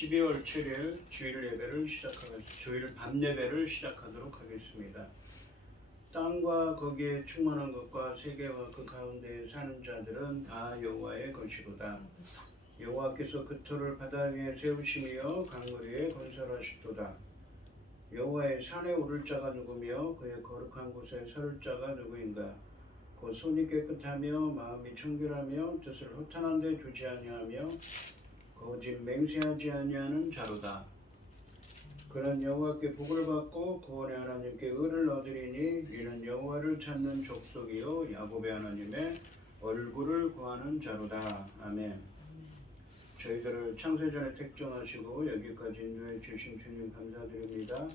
12월 7일 주일 예배를 주일 밤 예배를 시작하도록 하겠습니다. 땅과 거기에 충만한 것과 세계와 그 가운데 사는 자들은 다 여호와의 것이로다. 여호와께서 그 터를 바다 위에 세우시며 강물 위에 건설하셨도다. 여호와의 산에 오를 자가 누구며 그의 거룩한 곳에 서를 자가 누구인가? 곧 손이 깨끗하며 마음이 청결하며 뜻을 허탄한 데 두지 아니하며 거짓 맹세하지 아니하는 자로다. 그는 여호와께 복을 받고 구원의 하나님께 의를 얻으리니 이는 여호와를 찾는 족속이요 야곱의 하나님의 얼굴을 구하는 자로다. 아멘. 저희들을 창세전에 택정하시고 여기까지 인도해 주신 주님 감사드립니다.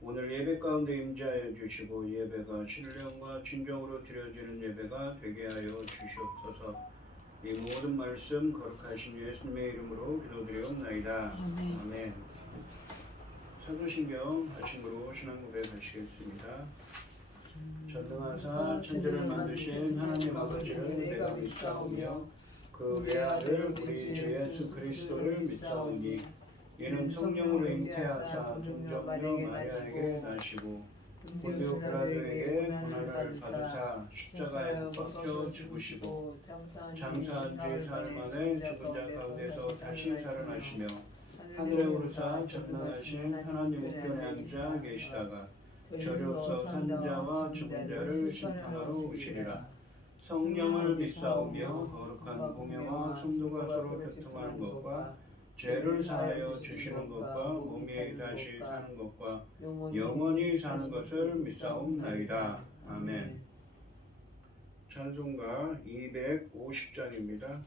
오늘 예배 가운데 임재하여 주시고 예배가 신령과 진정으로 드려지는 예배가 되게 하여 주시옵소서. 이 모든 말씀 거룩하신 예수님의 이름으로 기도드리옵나이다. 아멘. 사도신경 하심으로 신앙 고백하시겠습니다. 전능하사 천지를 만드신 하나님 아버지를 내가 믿사오며 그 외아들 우리 주 예수 그리스도를 믿사오니 이는 성령으로 잉태하사 동정녀 마리아에게 나시고 본디오 빌라도에게 고난을 받으사 십자가에 못 박혀 죽으시고 장사한 뒤 사흘 만에 죽은 자 가운데서 다시 살아나시며 하늘에 오르사 전능하신 하나님 우편에 앉아 계시다가 저리로서 산 자와 죽은 자를 심판하러 오시리라. 성령을 믿사오며 거룩한 공예와 성도가 서로 교통하는 것과 죄를 사하여 주시는 것과 몸이 다시 사는 것과 영원히 사는 것을 믿사옵나이다. 아멘. 찬송가 250장입니다.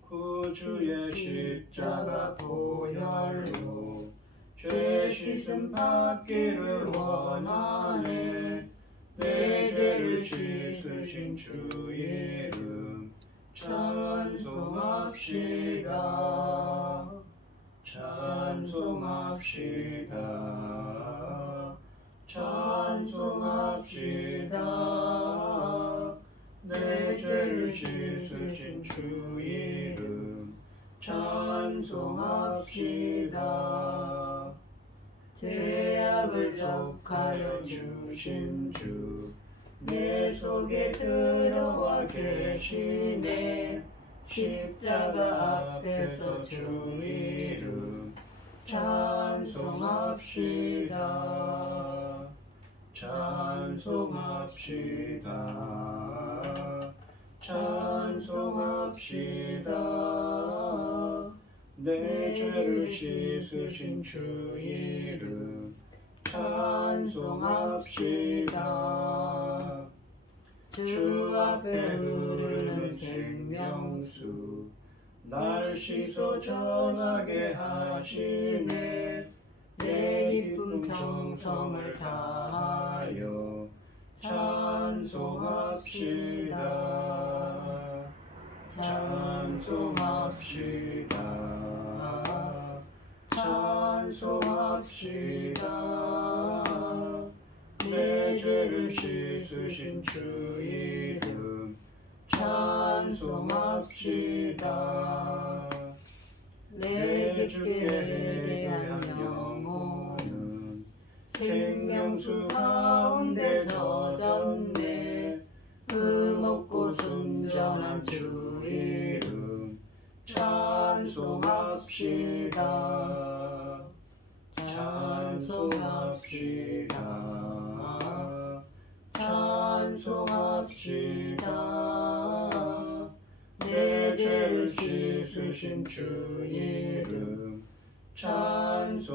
구주의 십자가 보혈로 죄 씻음 받기를 원하네. 내 죄를 씻으신 주 이름 찬송합시다. 찬송합시다. 찬송합시다. 내 죄를 씻으신 주 이름 찬송합시다. 죄악을 속하여 주신 주 내 속에 들어와 계시네. 십자가 앞에서 주 이름 찬송합시다. 찬송합시다. 찬송합시다. 내 죄를 씻으신 주 이름 찬송합시다. 주 앞에 흐르는 생명수 날 씻어 전하게 하시네. 내 기쁨 정성을 다하여 찬송합시다. 찬송합시다. 찬송합시다. 내 죄를 씻으신 주 이름 찬송합시다. 내 주께 대한 영혼은 생명수 가운데 젖었네. 흠없고 순전한 주 이름 찬송합시다. 찬송합시다. 찬송합시다. 내 죄를 씻으신 주 이름 찬송합시다.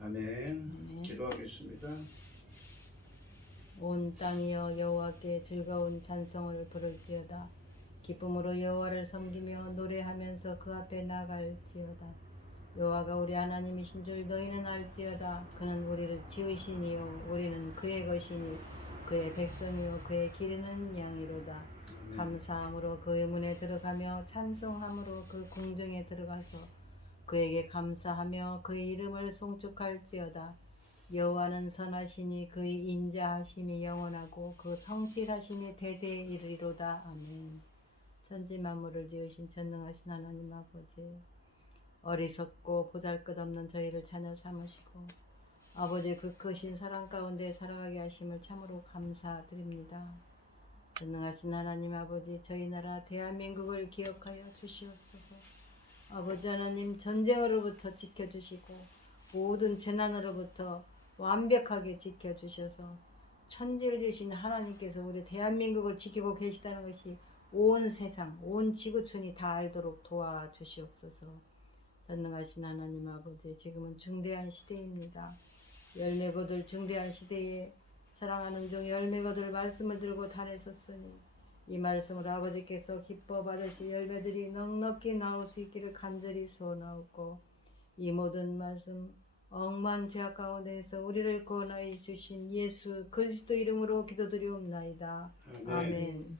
아멘. 기도하겠습니다. 온 땅이여 여호와께 즐거운 찬송을 부를지어다. 기쁨으로 여호와를 섬기며 노래하면서 그 앞에 나갈지어다. 여호와가 우리 하나님이신 줄 너희는 알지어다. 그는 우리를 지으시니요 우리는 그의 것이니 그의 백성이요 그의 기르는 양이로다. 감사함으로 그의 문에 들어가며 찬송함으로 그 궁정에 들어가서 그에게 감사하며 그의 이름을 송축할지어다. 여호와는 선하시니 그의 인자하심이 영원하고 그 성실하심이 대대에 이르리로다. 아멘. 천지 만물을 지으신 전능하신 하나님 아버지, 어리석고 보잘것없는 저희를 자녀 삼으시고 아버지 그 크신 사랑 가운데 살아가게 하심을 참으로 감사드립니다. 전능하신 하나님 아버지, 저희 나라 대한민국을 기억하여 주시옵소서. 아버지 하나님, 전쟁으로부터 지켜주시고 모든 재난으로부터 완벽하게 지켜주셔서 천지를 지으신 하나님께서 우리 대한민국을 지키고 계시다는 것이 온 세상, 온 지구촌이 다 알도록 도와주시옵소서. 전능하신 하나님 아버지, 지금은 중대한 시대입니다. 열매 거둘 중대한 시대에 사랑하는 종 열매 거둘 말씀을 들고 다녔었으니 이 말씀을 아버지께서 기뻐 받으실 열매들이 넉넉히 나올 수 있기를 간절히 소원하옵고, 이 모든 말씀 억만 죄악 가운데에서 우리를 구원하여 주신 예수 그리스도 이름으로 기도드리옵나이다. 아멘.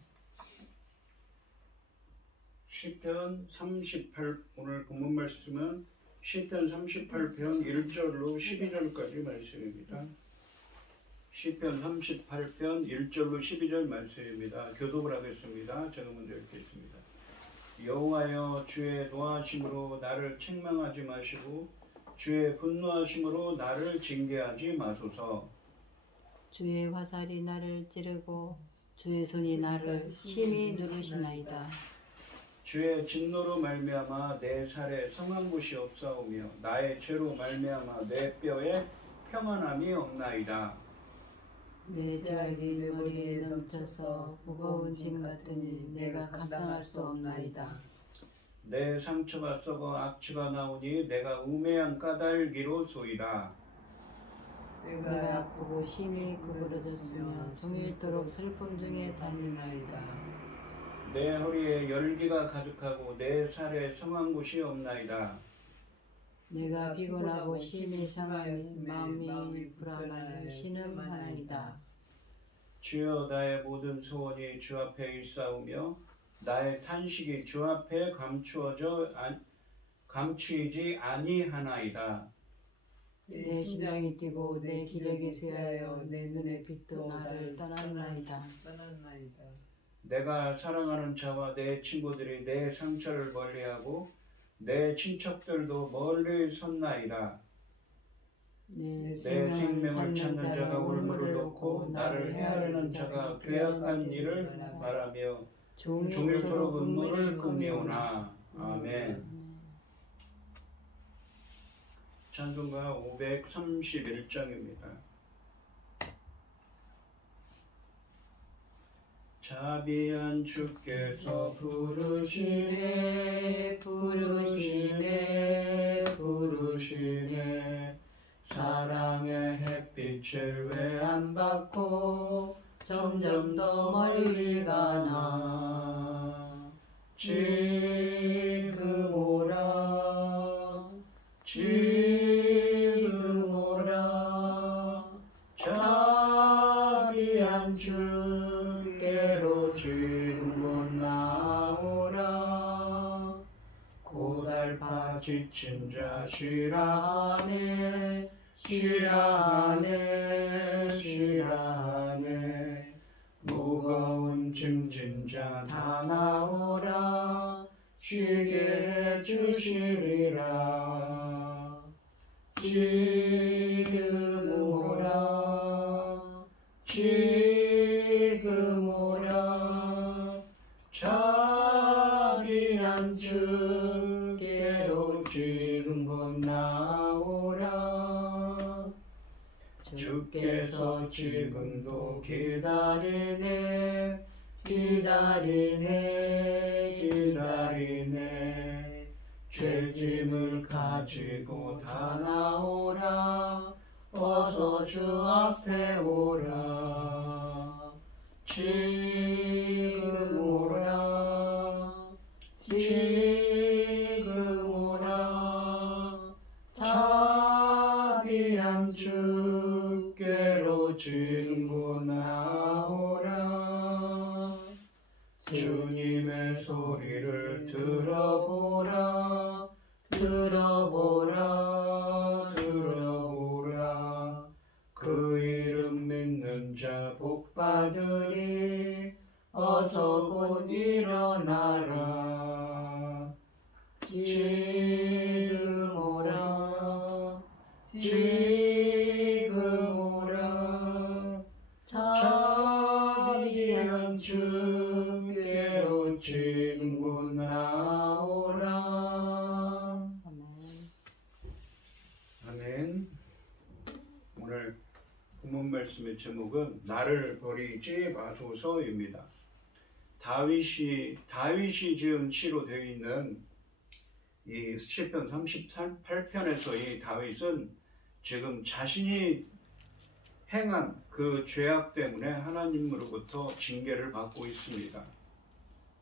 시편 38 오늘 본문 말씀은 시편 38편 1절로 12절까지 말씀입니다. 시편 38편 1절로 12절 말씀입니다. 교독을 하겠습니다. 제가 먼저 읽겠습니다. 여호와여, 주의 노하심으로 나를 책망하지 마시고 주의 분노하심으로 나를 징계하지 마소서. 주의 화살이 나를 찌르고 주의 손이 나를 심히 누르시나이다. 주의 진노로 말미암아 내 살에 성한 곳이 없사오며 나의 죄로 말미암아 내 뼈에 평안함이 없나이다. 내 죄악이 내 머리에 넘쳐서 무거운 짐 같으니 내가 감당할 수 없나이다. 내 상처가 썩어 악취가 나오니 내가 우매한 까닭이로소이다. 내가 아프고 심히 구부러졌으며 종일토록 슬픔 중에 다니나이다. 내 허리에 열기가 가득하고 내 살에 성한 곳이 없나이다. 내가 피곤하고 심히 상하여 마음이 불안하여 신음하나이다. 주여, 나의 모든 소원이 주 앞에 있사오며 나의 탄식이 주 앞에 감추이지 아니하나이다. 내 심장이 뛰고 내 기력이 쇠하여 내 눈의 빛도 나를 떠났나이다. 내가 사랑하는 자와 내 친구들이 내 상처를 멀리하고 내 친척들도 멀리 섰나이다. 내 생명을 찾는 자가 올무를 놓고 나를 헤아리는 자가 괴악한 일을 말하며 종일토록 음모를 꾸미오나. 아멘. 찬송가 531장입니다. 자비한 주께서 부르시네 사랑의 햇빛을 왜 안 받고 점점 더 멀리 가나. 지금 오라 자비한 주께로 지금 곧 나오라. 고달파 지친 자 쉬라하네 무거운 짐진 자 다 나오라. 쉬게 해주시리라. 지금 오라 자비한 주께로 지금 곧 나오라. 주께서 지금도 기다리네 죄짐을 가지고 다 나오라. 어서 주 앞에 오라. 지금 오라 자비한 주께로 지금 곧 나오라. 주님의 소리를 들어보라. 그 이름 믿는 자 복 받으리. 어서 곧 일어나라. 본문 말씀의 제목은 나를 버리지 마소서입니다. 다윗이 지은 시로 되어 있는 이 시편 38편에서 이 다윗은 지금 자신이 행한 그 죄악 때문에 하나님으로부터 징계를 받고 있습니다.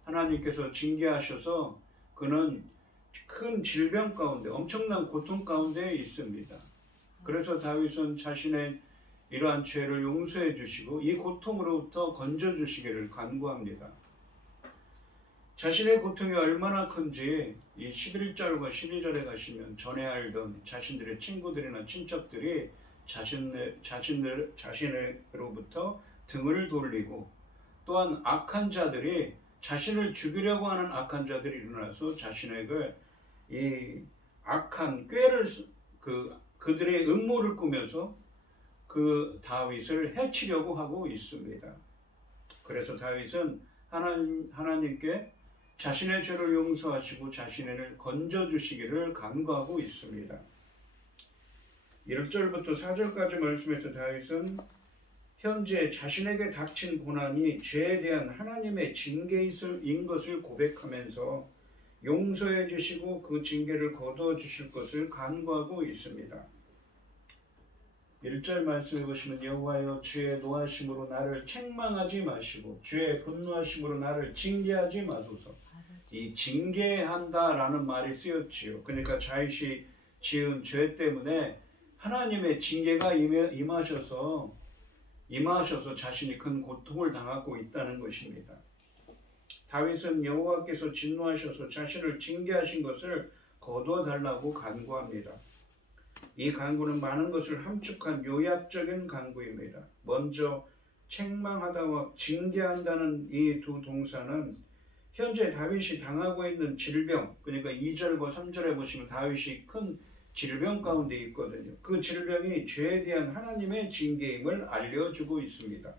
하나님께서 징계하셔서 그는 큰 질병 가운데, 엄청난 고통 가운데 있습니다. 그래서 다윗은 자신의 이러한 죄를 용서해 주시고 이 고통으로부터 건져 주시기를 간구합니다. 자신의 고통이 얼마나 큰지 이 11절과 12절에 가시면 전에 알던 자신들의 친구들이나 친척들이 자신으로부터 등을 돌리고, 또한 악한 자들이, 자신을 죽이려고 하는 악한 자들이 일어나서 자신에게 이 악한 꾀를 그들의 음모를 꾸면서 그 다윗을 해치려고 하고 있습니다. 그래서 다윗은 하나님께 자신의 죄를 용서하시고 자신을 건져주시기를 간구하고 있습니다. 1절부터 4절까지 말씀에서 다윗은 현재 자신에게 닥친 고난이 죄에 대한 하나님의 징계인 것을 고백하면서 용서해 주시고 그 징계를 거두어 주실 것을 간구하고 있습니다. 1절 말씀해 보시면 여호와여 주의 노하심으로 나를 책망하지 마시고 주의 분노하심으로 나를 징계하지 마소서. 이 징계한다라는 말이 쓰였지요. 그러니까 다윗이 지은 죄 때문에 하나님의 징계가 임하셔서 자신이 큰 고통을 당하고 있다는 것입니다. 다윗은 여호와께서 진노하셔서 자신을 징계하신 것을 거두어 달라고 간구합니다. 이 간구는 많은 것을 함축한 요약적인 간구입니다. 먼저 책망하다와 징계한다는 이 두 동사는 현재 다윗이 당하고 있는 질병, 그러니까 2절과 3절에 보시면 다윗이 큰 질병 가운데 있거든요. 그 질병이 죄에 대한 하나님의 징계임을 알려주고 있습니다.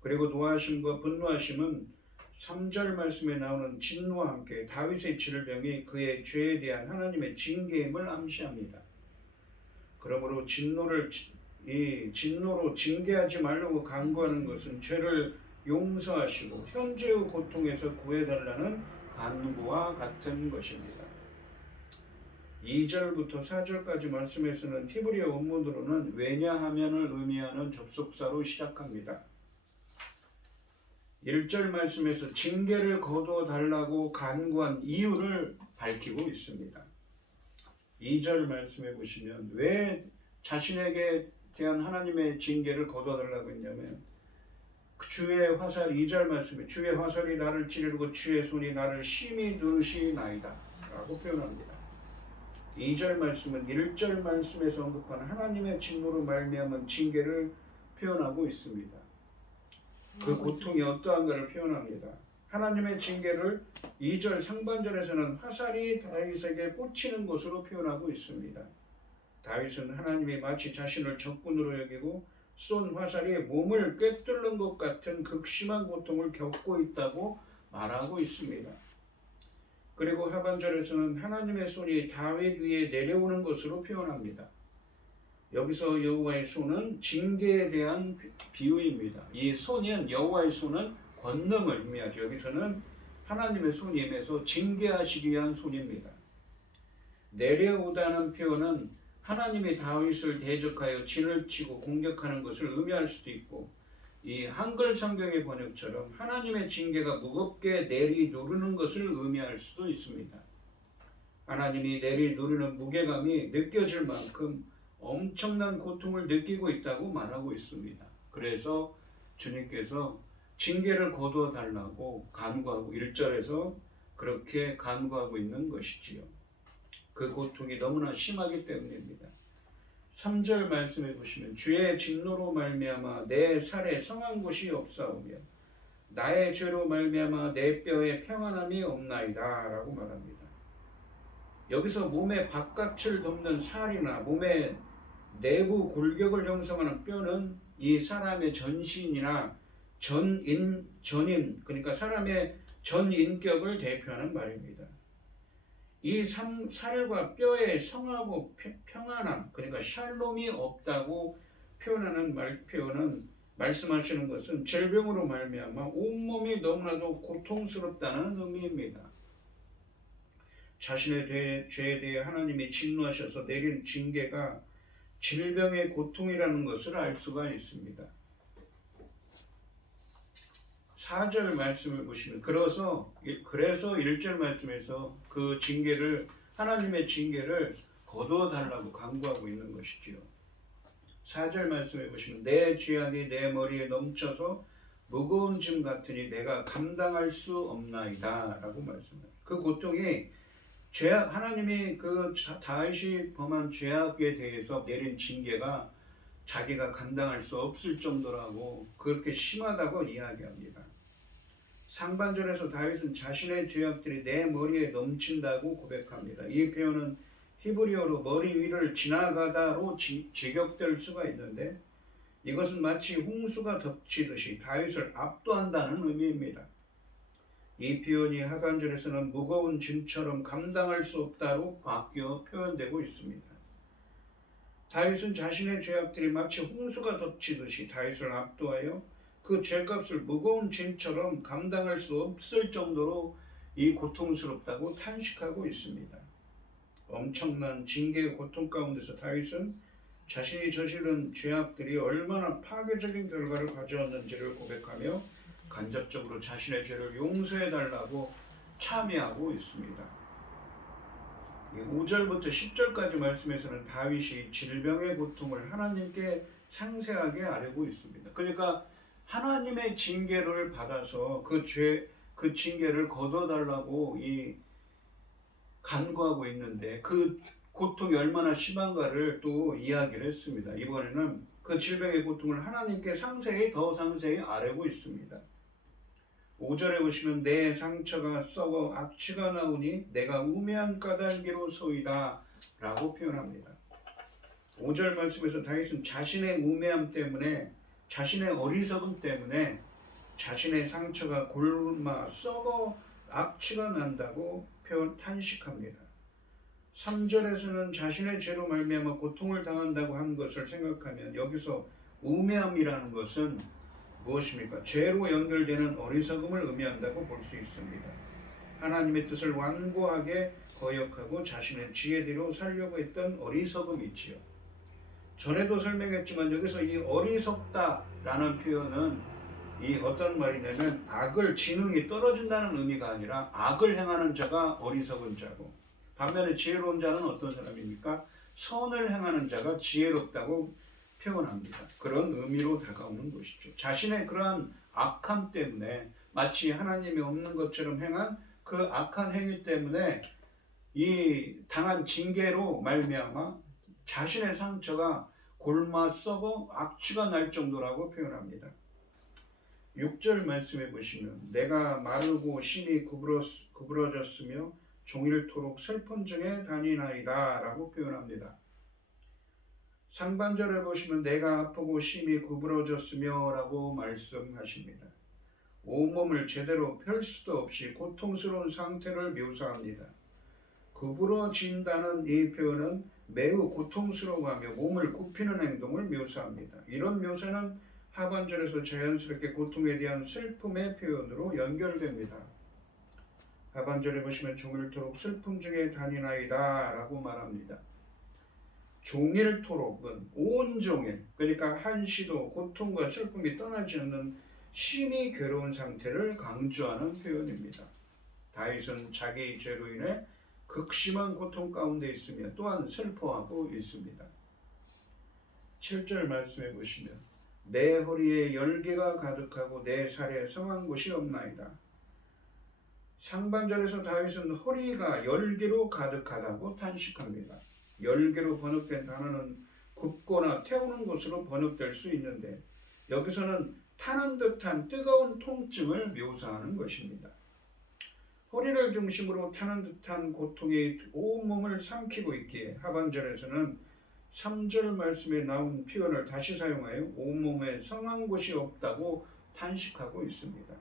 그리고 노하심과 분노하심은 3절 말씀에 나오는 진노와 함께 다윗의 질병이 그의 죄에 대한 하나님의 징계임을 암시합니다. 그러므로 진노로 징계하지 말라고 간구하는 것은 죄를 용서하시고 현재의 고통에서 구해달라는 간구와 같은 것입니다. 2절부터 4절까지 말씀에서는 히브리어 원문으로는 왜냐하면을 의미하는 접속사로 시작합니다. 1절 말씀에서 징계를 거두어 달라고 간구한 이유를 밝히고 있습니다. 2절 말씀해 보시면 왜 자신에게 대한 하나님의 징계를 거두어 달라고 했냐면 주의 화살, 2절 말씀에 주의 화살이 나를 찌르고 주의 손이 나를 심히 누르시나이다 라고 표현합니다. 2절 말씀은 1절 말씀에서 언급한 하나님의 진노로 말미암은 징계를 표현하고 있습니다. 그 고통이 어떠한가를 표현합니다. 하나님의 징계를 2절 상반절에서는 화살이 다윗에게 꽂히는 것으로 표현하고 있습니다. 다윗은 하나님이 마치 자신을 적군으로 여기고 쏜 화살이 몸을 꿰뚫는 것 같은 극심한 고통을 겪고 있다고 말하고 있습니다. 그리고 하반절에서는 하나님의 손이 다윗 위에 내려오는 것으로 표현합니다. 여기서 여호와의 손은 징계에 대한 비유입니다. 이 손은 여호와의 손은 권능을 의미하죠. 여기서는 하나님의 손이 임해서 징계하시기 위한 손입니다. 내려오다는 표현은 하나님이 다윗을 대적하여 진을 치고 공격하는 것을 의미할 수도 있고, 이 한글 성경의 번역처럼 하나님의 징계가 무겁게 내리누르는 것을 의미할 수도 있습니다. 하나님이 내리누르는 무게감이 느껴질 만큼 엄청난 고통을 느끼고 있다고 말하고 있습니다. 그래서 주님께서 징계를 거두어 달라고 간구하고 1절에서 그렇게 간구하고 있는 것이지요. 그 고통이 너무나 심하기 때문입니다. 3절 말씀해 보시면 주의 진노로 말미암아 내 살에 성한 곳이 없사오며 나의 죄로 말미암아 내 뼈에 평안함이 없나이다 라고 말합니다. 여기서 몸의 바깥을 덮는 살이나 몸의 내부 골격을 형성하는 뼈는 이 사람의 전신이나 전인, 그러니까 사람의 전인격을 대표하는 말입니다. 이 살과 뼈에 성하고 평안함, 그러니까 샬롬이 없다고 표현은 말씀하시는 것은 질병으로 말미암아 온몸이 너무나도 고통스럽다는 의미입니다. 자신의 죄에 대해 하나님이 진노하셔서 내린 징계가 질병의 고통이라는 것을 알 수가 있습니다. 4절 말씀을 보시면 그래서 1절 말씀에서 그 징계를 하나님의 징계를 거두어 달라고 강구하고 있는 것이지요. 4절 말씀해 보시면 내 죄악이 내 머리에 넘쳐서 무거운 짐 같으니 내가 감당할 수 없나이다 라고 말씀해요. 그 고통이 하나님이 다윗이 범한 죄악에 대해서 내린 징계가 자기가 감당할 수 없을 정도라고 그렇게 심하다고 이야기합니다. 상반절에서 다윗은 자신의 죄악들이 내 머리에 넘친다고 고백합니다. 이 표현은 히브리어로 머리 위를 지나가다로 직역될 수가 있는데 이것은 마치 홍수가 덮치듯이 다윗을 압도한다는 의미입니다. 이 표현이 하반절에서는 무거운 짐처럼 감당할 수 없다로 바뀌어 표현되고 있습니다. 다윗은 자신의 죄악들이 마치 홍수가 덮치듯이 다윗을 압도하여 그 죄값을 무거운 짐처럼 감당할 수 없을 정도로 이 고통스럽다고 탄식하고 있습니다. 엄청난 징계의 고통 가운데서 다윗은 자신이 저지른 죄악들이 얼마나 파괴적인 결과를 가져왔는지를 고백하며 간접적으로 자신의 죄를 용서해달라고 참여하고 있습니다. 5절부터 10절까지 말씀에서는 다윗이 질병의 고통을 하나님께 상세하게 아뢰고 있습니다. 그러니까 하나님의 징계를 받아서 그 징계를 거둬달라고 간구하고 있는데 그 고통이 얼마나 심한가를 또 이야기를 했습니다. 이번에는 그 질병의 고통을 하나님께 더 상세히 아뢰고 있습니다. 5절에 보시면 내 상처가 썩어 악취가 나오니 내가 우매한 까닭으로 소이다 라고 표현합니다. 5절 말씀에서 다윗은 자신의 우매함 때문에 자신의 어리석음 때문에 자신의 상처가 곪아 썩어 악취가 난다고 탄식합니다. 3절에서는 자신의 죄로 말미암아 고통을 당한다고 한 것을 생각하면 여기서 우매함이라는 것은 무엇입니까? 죄로 연결되는 어리석음을 의미한다고 볼 수 있습니다. 하나님의 뜻을 완고하게 거역하고 자신의 지혜대로 살려고 했던 어리석음이지요. 전에도 설명했지만 여기서 이 어리석다라는 표현은 어떤 말이냐면 지능이 떨어진다는 의미가 아니라 악을 행하는 자가 어리석은 자고 반면에 지혜로운 자는 어떤 사람입니까? 선을 행하는 자가 지혜롭다고 표현합니다. 그런 의미로 다가오는 것이죠. 자신의 그러한 악함 때문에 마치 하나님이 없는 것처럼 행한 그 악한 행위 때문에 이 당한 징계로 말미암아 자신의 상처가 곪아 썩어 악취가 날 정도라고 표현합니다. 6절 말씀해 보시면 내가 마르고 심히 구부러졌으며 종일토록 슬픈 중에 다니나이다 라고 표현합니다. 상반절에 보시면 내가 아프고 심히 구부러졌으며 라고 말씀하십니다. 온몸을 제대로 펼 수도 없이 고통스러운 상태를 묘사합니다. 구부러진다는 이 표현은 매우 고통스러워하며 몸을 굽히는 행동을 묘사합니다. 이런 묘사는 하반절에서 자연스럽게 고통에 대한 슬픔의 표현으로 연결됩니다. 하반절에 보시면 종일토록 슬픔 중에 다니나이다 라고 말합니다. 종일토록은 온종일, 그러니까 한시도 고통과 슬픔이 떠나지 않는 심히 괴로운 상태를 강조하는 표현입니다. 다윗은 자기 죄로 인해 극심한 고통 가운데 있으며 또한 슬퍼하고 있습니다. 7절 말씀해 보시면 내 허리에 열개가 가득하고 내 살에 성한 곳이 없나이다. 상반절에서 다윗은 허리가 열개로 가득하다고 탄식합니다. 열개로 번역된 단어는 굽거나 태우는 것으로 번역될 수 있는데 여기서는 타는 듯한 뜨거운 통증을 묘사하는 것입니다. 허리를 중심으로 타는 듯한 고통이 온몸을 삼키고 있기에 하반절에서는 3절 말씀에 나온 표현을 다시 사용하여 온몸에 성한 곳이 없다고 탄식하고 있습니다.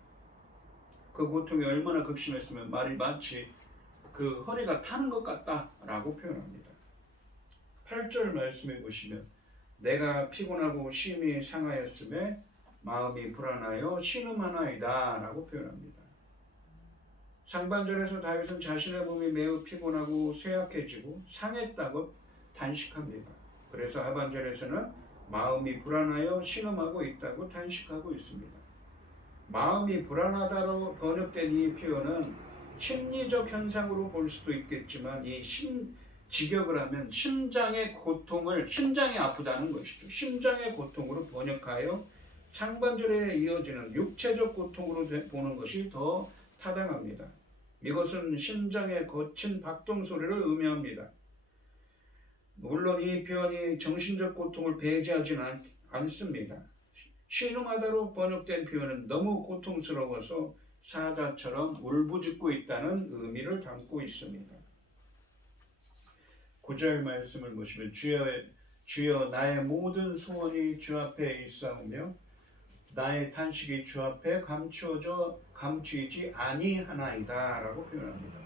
그 고통이 얼마나 극심했으면 말이 마치 그 허리가 타는 것 같다라고 표현합니다. 8절 말씀해 보시면 내가 피곤하고 심히 상하였음에 마음이 불안하여 신음하나이다 라고 표현합니다. 상반절에서 다윗은 자신의 몸이 매우 피곤하고 쇠약해지고 상했다고 단식합니다. 그래서 하반절에서는 마음이 불안하여 신음하고 있다고 단식하고 있습니다. 마음이 불안하다로 번역된 이 표현은 심리적 현상으로 볼 수도 있겠지만 이 직역을 하면 심장이 아프다는 것이죠. 심장의 고통으로 번역하여 상반절에 이어지는 육체적 고통으로 보는 것이 더 타당합니다. 이것은 심장의 거친 박동 소리를 의미합니다. 물론 이 표현이 정신적 고통을 배제하지는 않습니다. 신음하다로 번역된 표현은 너무 고통스러워서 사자처럼 울부짖고 있다는 의미를 담고 있습니다. 9절 말씀을 보시면 주여 나의 모든 소원이 주 앞에 있사오며 나의 탄식이 주 앞에 감추이지 아니하나이다 라고 표현합니다.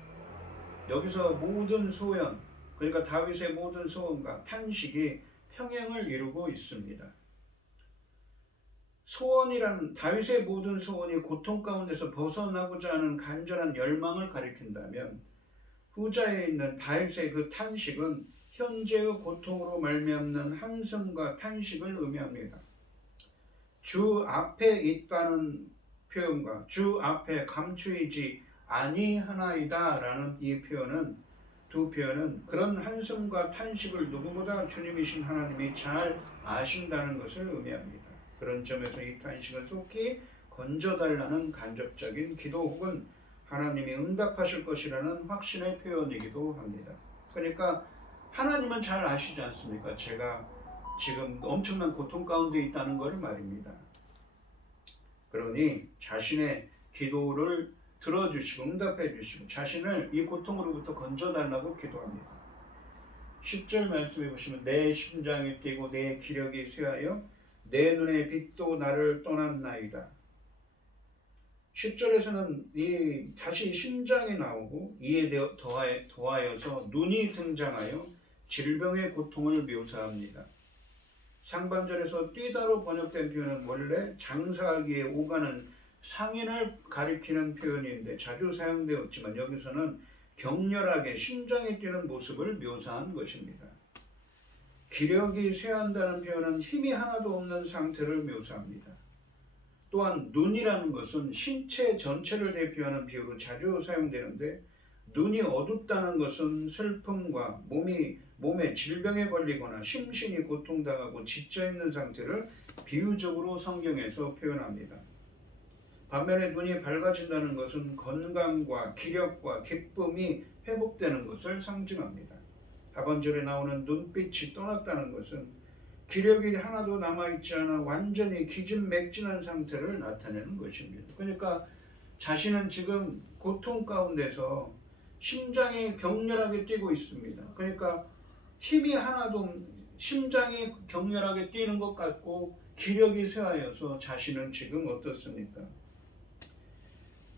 여기서 모든 소원, 그러니까 다윗의 모든 소원과 탄식이 평행을 이루고 있습니다. 다윗의 모든 소원이 고통 가운데서 벗어나고자 하는 간절한 열망을 가리킨다면 후자에 있는 다윗의 그 탄식은 현재의 고통으로 말미암는 한숨과 탄식을 의미합니다. 주 앞에 있다는 표현과 주 앞에 감추이지 아니하나이다 라는 이 두 표현은 그런 한숨과 탄식을 누구보다 주님이신 하나님이 잘 아신다는 것을 의미합니다. 그런 점에서 이 탄식은 속히 건져달라는 간접적인 기도 혹은 하나님이 응답하실 것이라는 확신의 표현이기도 합니다. 그러니까 하나님은 잘 아시지 않습니까? 제가 지금 엄청난 고통 가운데 있다는 것을 말입니다. 그러니 자신의 기도를 들어주시고 응답해 주시고 자신을 이 고통으로부터 건져달라고 기도합니다. 10절 말씀해 보시면 내 심장이 뛰고 내 기력이 쇠하여 내 눈의 빛도 나를 떠났나이다. 10절에서는 다시 심장이 나오고 이에 더하여서 눈이 등장하여 질병의 고통을 묘사합니다. 상반절에서 뛰다로 번역된 표현은 원래 장사하기에 오가는 상인을 가리키는 표현인데 자주 사용되었지만 여기서는 격렬하게 심장이 뛰는 모습을 묘사한 것입니다. 기력이 쇠한다는 표현은 힘이 하나도 없는 상태를 묘사합니다. 또한 눈이라는 것은 신체 전체를 대표하는 비유로 자주 사용되는데 눈이 어둡다는 것은 슬픔과 몸에 질병에 걸리거나 심신이 고통당하고 지쳐있는 상태를 비유적으로 성경에서 표현합니다. 반면에 눈이 밝아진다는 것은 건강과 기력과 기쁨이 회복되는 것을 상징합니다. 하반절에 나오는 눈빛이 떠났다는 것은 기력이 하나도 남아있지 않아 완전히 기진맥진한 상태를 나타내는 것입니다. 그러니까 자신은 지금 고통 가운데서 심장이 격렬하게 뛰고 있습니다. 그러니까 심장이 격렬하게 뛰는 것 같고 기력이 쇠하여서 자신은 지금 어떻습니까?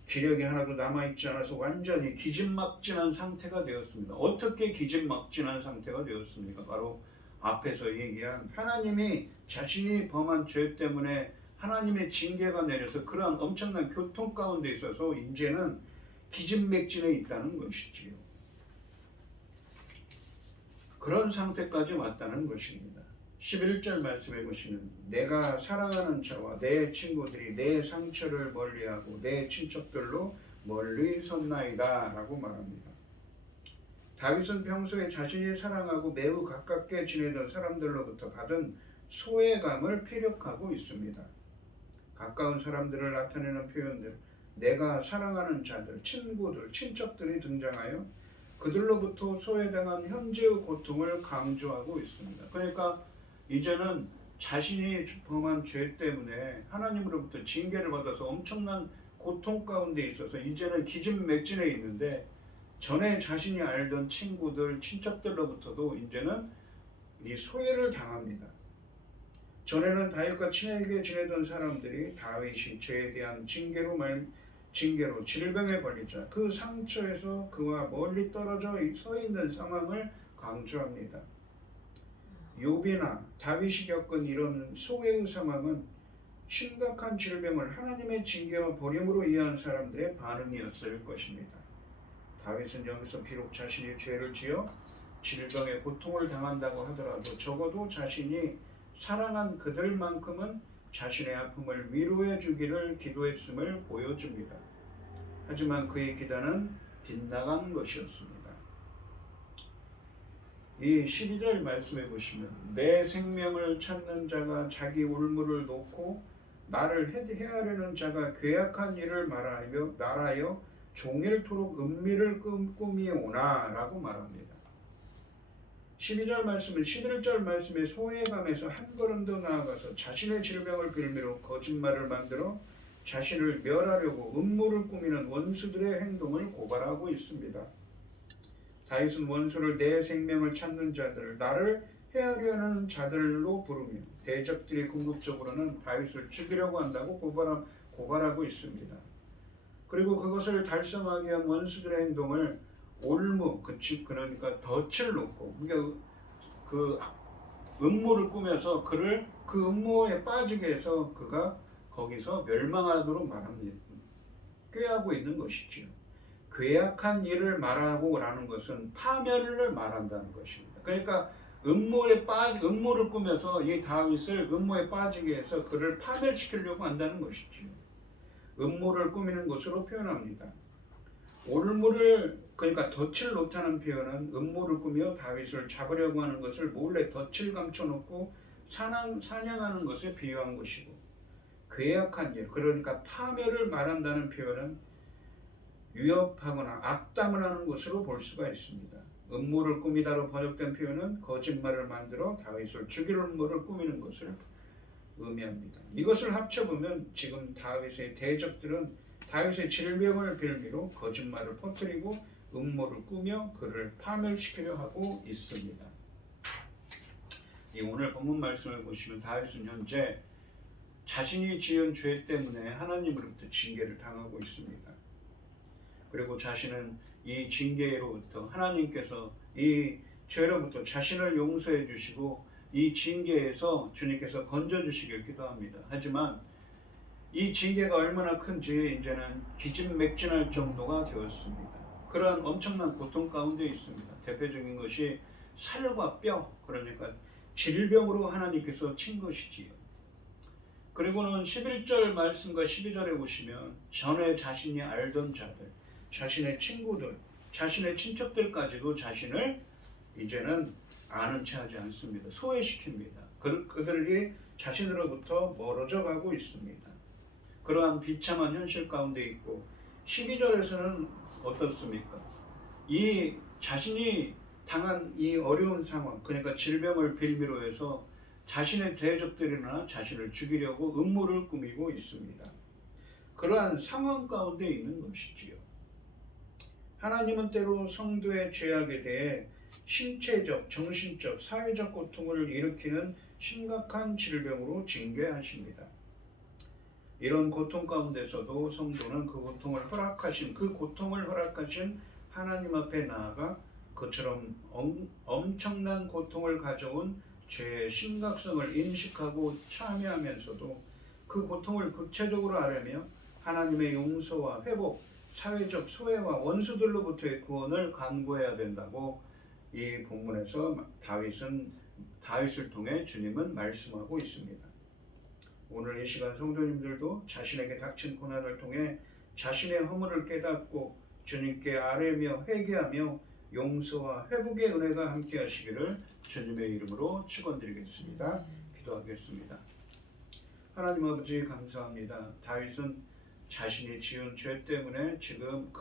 기력이 하나도 남아있지 않아서 완전히 기진막진한 상태가 되었습니다. 어떻게 기진막진한 상태가 되었습니까? 바로 앞에서 얘기한 하나님이 자신이 범한 죄 때문에 하나님의 징계가 내려서 그러한 엄청난 교통 가운데 있어서 이제는 기진맥진해 있다는 것이지요. 그런 상태까지 왔다는 것입니다. 11절 말씀해 보시면 내가 사랑하는 자와 내 친구들이 내 상처를 멀리하고 내 친척들로 멀리 섰나이다 라고 말합니다. 다윗은 평소에 자신이 사랑하고 매우 가깝게 지내던 사람들로부터 받은 소외감을 피력하고 있습니다. 가까운 사람들을 나타내는 표현들, 내가 사랑하는 자들, 친구들, 친척들이 등장하여 그들로부터 소외당한 현재의 고통을 강조하고 있습니다. 그러니까 이제는 자신이 범한 죄 때문에 하나님으로부터 징계를 받아서 엄청난 고통 가운데 있어서 이제는 기진맥진해 있는데 전에 자신이 알던 친구들, 친척들로부터도 이제는 이 소외를 당합니다. 전에는 다윗과 친하게 지내던 사람들이 다윗이 죄에 대한 징계로 질병에 걸리자 그 상처에서 그와 멀리 떨어져 서 있는 상황을 강조합니다. 욥이나 다윗이 겪은 이런 소외의 상황은 심각한 질병을 하나님의 징계와 버림으로 이해한 사람들의 반응이었을 것입니다. 다윗은 여기서 비록 자신이 죄를 지어 질병의 고통을 당한다고 하더라도 적어도 자신이 사랑한 그들만큼은 자신의 아픔을 위로해 주기를 기도했음을 보여줍니다. 하지만 그의 기도는 빗나간 것이었습니다. 이 12절 말씀해 보시면 내 생명을 찾는 자가 자기 올무를 놓고 나를 해하려는 자가 괴악한 일을 말하여 종일토록 은밀을 꾸미오나 라고 말합니다. 12절 말씀은 11절 말씀의 소외감에서 한 걸음 더 나아가서 자신의 질병을 빌미로 거짓말을 만들어 자신을 멸하려고 음모를 꾸미는 원수들의 행동을 고발하고 있습니다. 다윗은 원수를 내 생명을 찾는 자들을 나를 해하려는 자들로 부르며 대적들이 궁극적으로는 다윗을 죽이려고 한다고 고발하고 있습니다. 그리고 그것을 달성하기 위한 원수들의 행동을 올무, 그러니까 덫을 놓고 그 음모를 꾸며서 그를 그 음모에 빠지게 해서 그가 거기서 멸망하도록 말합니다. 꾀하고 있는 것이지요. 괴악한 일을 말하고라는 것은 파멸을 말한다는 것입니다. 그러니까 음모를 꾸며서 이 다윗을 음모에 빠지게 해서 그를 파멸시키려고 한다는 것이지요. 음모를 꾸미는 것으로 표현합니다. 그러니까 덫을 놓다는 표현은 음모를 꾸며 다윗을 잡으려고 하는 것을 몰래 덫을 감춰놓고 사냥하는 것에 비유한 것이고, 괴악한 일, 그러니까 파멸을 말한다는 표현은 위협하거나 악담을 하는 것으로 볼 수가 있습니다. 음모를 꾸미다로 번역된 표현은 거짓말을 만들어 다윗을 죽일 음모를 꾸미는 것을 의미합니다. 이것을 합쳐보면 지금 다윗의 대적들은 다윗의 질병을 빌미로 거짓말을 퍼뜨리고 음모를 꾸며 그를 파멸시키려 하고 있습니다. 이 오늘 본문 말씀을 보시면 다윗은 현재 자신이 지은 죄 때문에 하나님으로부터 징계를 당하고 있습니다. 그리고 자신은 이 징계로부터 하나님께서 이 죄로부터 자신을 용서해 주시고 이 징계에서 주님께서 건져주시길 기도합니다. 하지만 이 징계가 얼마나 큰지 이제는 기진맥진할 정도가 되었습니다. 그러한 엄청난 고통 가운데 있습니다. 대표적인 것이 살과 뼈, 그러니까 질병으로 하나님께서 친 것이지요. 그리고는 11절 말씀과 12절에 보시면 전에 자신이 알던 자들, 자신의 친구들, 자신의 친척들까지도 자신을 이제는 아는 체 하지 않습니다. 소외시킵니다. 그들이 자신으로부터 멀어져 가고 있습니다. 그러한 비참한 현실 가운데 있고 12절에서는 어떻습니까? 이 자신이 당한 이 어려운 상황, 그러니까 질병을 빌미로 해서 자신의 대적들이나 자신을 죽이려고 음모를 꾸미고 있습니다. 그러한 상황 가운데 있는 것이지요. 하나님은 때로 성도의 죄악에 대해 신체적, 정신적, 사회적 고통을 일으키는 심각한 질병으로 징계하십니다. 이런 고통 가운데서도 성도는 그 고통을 허락하신 하나님 앞에 나아가 그처럼 엄청난 고통을 가져온 죄의 심각성을 인식하고 참여하면서도 그 고통을 구체적으로 알으며 하나님의 용서와 회복, 사회적 소외와 원수들로부터의 구원을 간구해야 된다고 이 본문에서 다윗을 통해 주님은 말씀하고 있습니다. 오늘 이 시간 성도님들도 자신에게 닥친 고난을 통해 자신의 허물을 깨닫고 주님께 아뢰며 회개하며 용서와 회복의 은혜가 함께 하시기를 주님의 이름으로 축원드리겠습니다. 기도하겠습니다. 하나님 아버지 감사합니다. 다윗은 자신이 지은 죄 때문에 지금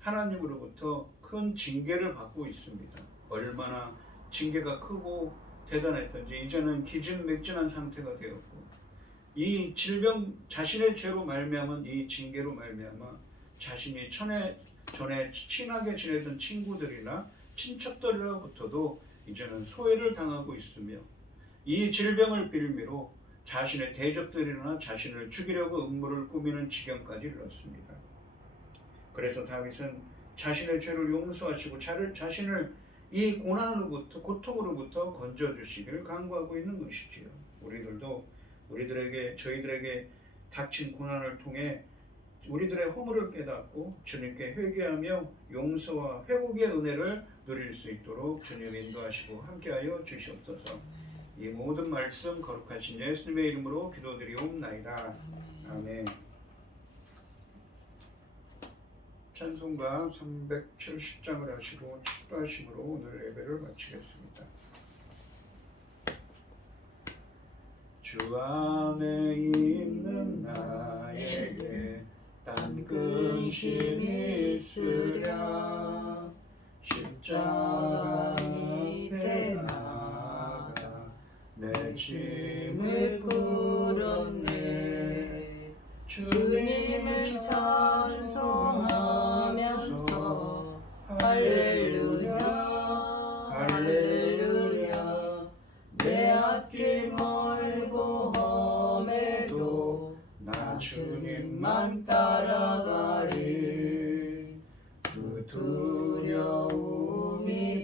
하나님으로부터 큰 징계를 받고 있습니다. 얼마나 징계가 크고 대단했던지 이제는 기진맥진한 상태가 되었고 이 질병 자신의 죄로 말미암은 이 징계로 말미암아 자신이 전에 친하게 지내던 친구들이나 친척들로부터도 이제는 소외를 당하고 있으며 이 질병을 빌미로 자신의 대적들이나 자신을 죽이려고 음모를 꾸미는 지경까지 이르렀습니다. 그래서 다윗은 자신의 죄를 용서하시고 자신을 이 고난으로부터 고통으로부터 건져 주시기를 간구하고 있는 것이지요. 우리들도 저희들에게 닥친 고난을 통해 우리들의 허물을 깨닫고 주님께 회개하며 용서와 회복의 은혜를 누릴 수 있도록 주님 인도하시고 함께하여 주시옵소서. 이 모든 말씀 거룩하신 예수님의 이름으로 기도드리옵나이다. 아멘. 찬송가 370장을 하시고 축도하심으로 오늘 예배를 마치겠습니다. 주 안에 있는 나에게 딴 근심이 있으랴 십자가 밑에 나가 내 짐을 끌었네. 주님을 찬송하면서 할렐루야 할렐루야 내 앞길 멀고 험해도 나 주님만 따라가리. 그 두려움이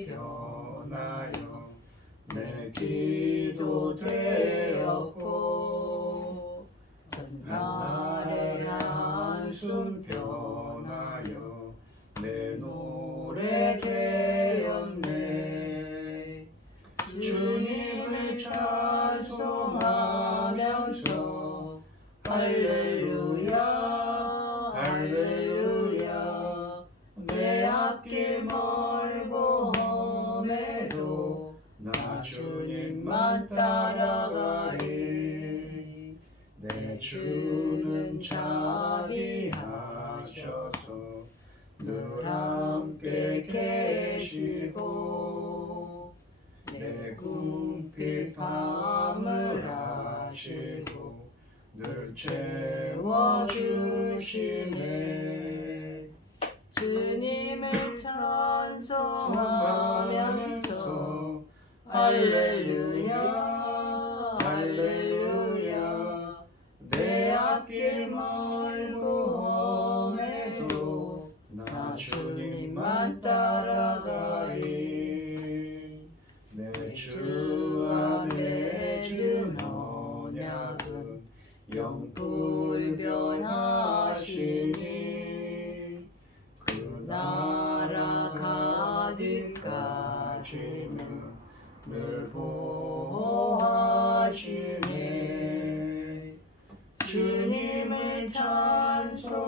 변하여 내 기도 되었고 날의 한숨 변하여 내 노래 되었네. 주님을 찬송하면서 할렐루야 할렐루야 내 앞길 멀고 험해도 나 주님만 따라가리. 내 주는 자비하셔서 늘 함께 계시고 내 궁핍 밤을 아시고 늘 채워주시네. 주님을 찬송하면서 할렐루야 할렐루야 내 앞길 멀고 험해도 나 주님만 따라가리. 내 주 안에 준 언약은 영불변하시니 그 나라 가기까지는 늘 보호하시네. 주님을 찬송하면서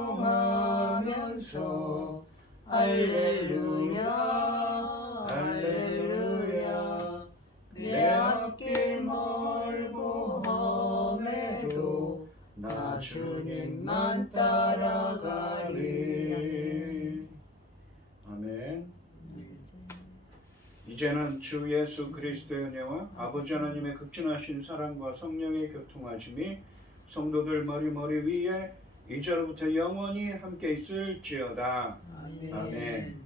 할렐루야 할렐루야 내 앞길 멀고 험해도 나 주님만 따라가리. 아멘. 이제는 주 예수 그리스도의 은혜와 아버지 하나님의 극진하신 사랑과 성령의 교통하심이 성도들 머리 위에 이제로부터 영원히 함께 있을지어다. 아멘.